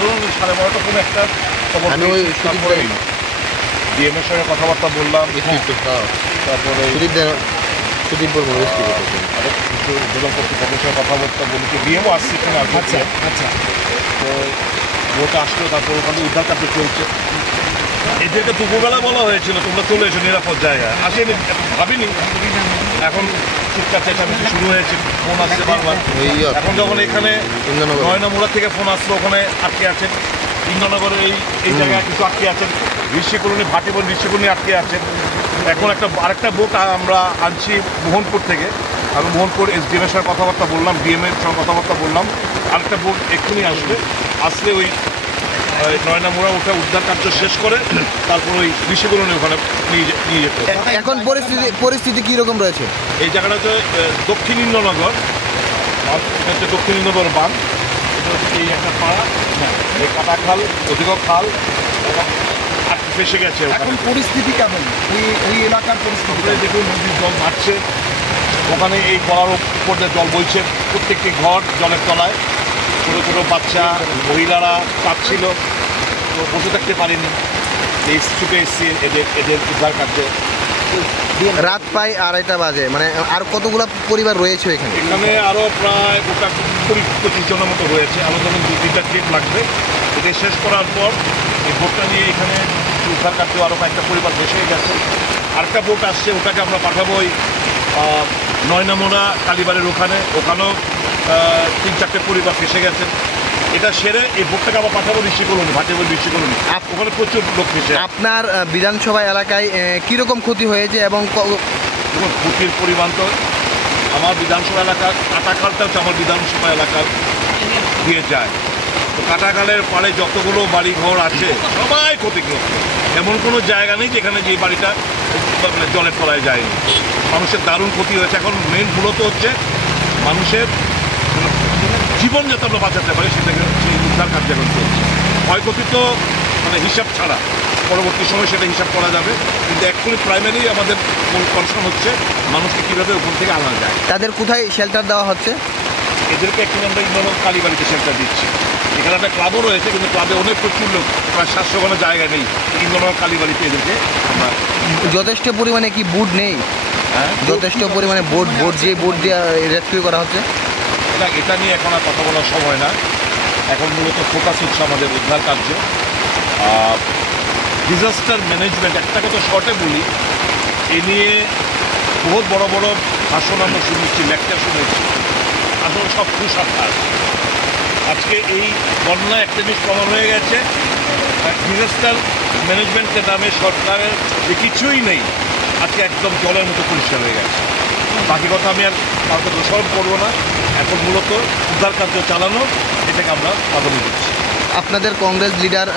ধরুন 12:30 কোনো একটা খবর আমি ওই তারপরে ডিএমের সঙ্গে কথাবার্তা বললাম, তারপরে সুদীপ বর্মন জেলা কর্তৃপক্ষের সঙ্গে কথাবার্তা বলি কি ডিএমও আসছে এখানে। আচ্ছা আচ্ছা, তো ভোট আসলো, তারপর ওখানে উদ্ধার কার্য চলছে। এদেরকে দুপুরবেলা বলা হয়েছিল তোমরা চলে এসো নিরাপদ জায়গায়, আসেনি, ভাবিনি। এখন চিৎকার চেঁচামেচি শুরু হয়েছে, ফোন আসছে বারবার। এখন যখন এখানে নয়নামুড়া থেকে ফোন আসলো, ওখানে আটকে আছেন ইন্দ্রনগরের এই জায়গায় কিছু আটকে আছেন, ঋষি কলোনি ভাটিবন ঋষি কলোনি আটকে আছেন। এখন আরেকটা বোট আমরা আনছি মোহনপুর থেকে। আমি মোহনপুর এসডিএমের সঙ্গে কথাবার্তা বললাম, ডিএমের সঙ্গে কথাবার্তা বললাম। আরেকটা বোট এক্ষুনি আসলে ওই নয়নামুড়া ওটা উদ্ধার কার্য শেষ করে তারপর ওই ঋষিকরণে ওখানে নিয়ে যেতে হবে। এখন পরিস্থিতি কীরকম রয়েছে? এই জায়গাটা হচ্ছে দক্ষিণ ইন্দ্রনগর, এটা হচ্ছে দক্ষিণ ইন্দ্রনগর বাঁধ। এটা হচ্ছে এই একটা পাড়া, এই কাটাখাল, ওদিকেও খাল, আটকে ফেসে গেছে। এখন পরিস্থিতি কেমন ওই এলাকার পরিস্থিতি? দেখুন নদীর জল বাড়ছে, ওখানে এই গলার উপর দিয়ে জল বইছে, প্রত্যেকটি ঘর জলের তলায়। ছোটো ছোটো বাচ্চা মহিলারা কাঁদছিল, তো বসে থাকতে পারিনি, ছুটে এসেছি এদের উদ্ধার কার্যে। রাত প্রায় 2:30 বাজে, মানে আর কতগুলো পরিবার রয়েছে এখানে? এখানে আরও প্রায় 20-25 জনের মতো রয়েছে। আমার যেমন 2-3টা ট্রিপ লাগবে। এটা শেষ করার পর এই বোটটা নিয়ে এখানে উদ্ধার কার্য আরও কয়েকটা পরিবার ভেসে গেছে। আরেকটা বোট আসছে, ওটাকে আমরা পাঠাবো ওই নয়নামুড়া কালীবাড়ির ওখানেও 3-4টে পরিবার ফেসে গেছে। এটা সেরে এই বোটটাকে আবার পাঠাবো ঋষিকলোনি, ভাটিবন ঋষিকলোনি। ওখানে প্রচুর লোক ফেসে। আপনার বিধানসভা এলাকায় কীরকম ক্ষতি হয়েছে এবং দেখুন ক্ষতির পরিমাণ তো আমার বিধানসভা এলাকার কাটাখালটা হচ্ছে আমার বিধানসভা এলাকার দিয়ে যায়। তো কাটাখালের পাড়ে যতগুলো বাড়ি ঘর আছে সবাই ক্ষতিগ্রস্ত। এমন কোনো জায়গা নেই যেখানে যে বাড়িটা মানে জলের তলায় যায়নি। মানুষের দারুণ ক্ষতি হয়েছে। এখন মেন মূলত হচ্ছে মানুষের জীবন যাতে আমরা বাঁচাতে পারি সেটাকে সেই উদ্ধার কার্য এখন চলছে। ক্ষয়ক্ষতি তো মানে হিসাব ছাড়া, পরবর্তী সময় সেটা হিসাব করা যাবে, কিন্তু এক্ষুনি প্রাইমারি আমাদের কনসার্ন হচ্ছে মানুষকে কীভাবে ওপর থেকে আনা যায়। তাদের কোথায় শেল্টার দেওয়া হচ্ছে? এদেরকে একটু আমরা ইন্দ্রনগর কালীবাড়িতে শেল্টার দিচ্ছি। এখানে একটা ক্লাবও রয়েছে, কিন্তু ক্লাবে অনেক প্রচুর লোক, প্রায় 700 কোনো জায়গা নেই। ইন্দ্রনগর কালীবাড়িতে এদেরকে আমরা যথেষ্ট পরিমাণে কি বুট নেই? যথেষ্ট পরিমাণে বোট যে বোট দিয়ে রেস্কিউ করা হচ্ছে, এটা নিয়ে এখন আর কথা বলার সময় না। এখন মূলত ফোকাস হচ্ছে আমাদের উদ্ধার কার্য। ডিজাস্টার ম্যানেজমেন্ট একটা কথা শর্টে বলি, এ নিয়ে বহুত বড় বড় ভাষণ আমরা শুনেছি, লেকচার শুনেছি, আসলে সব কুসংস্কার। আজকে এই বন্যা একটা জিনিস প্রমাণ হয়ে গেছে, ডিজাস্টার ম্যানেজমেন্টের নামে সরকারের যে কিছুই নেই, আজকে একদম জলের মতো পরিষ্কার হয়ে গেছে। বাকি কথা আমি আর কাউকে দোষারোপ করবো না। এখন মূলত উদ্ধার কার্য চালানো, এটাকে আমরা প্রাধান্য দিচ্ছি। আপনাদের কংগ্রেস লিডার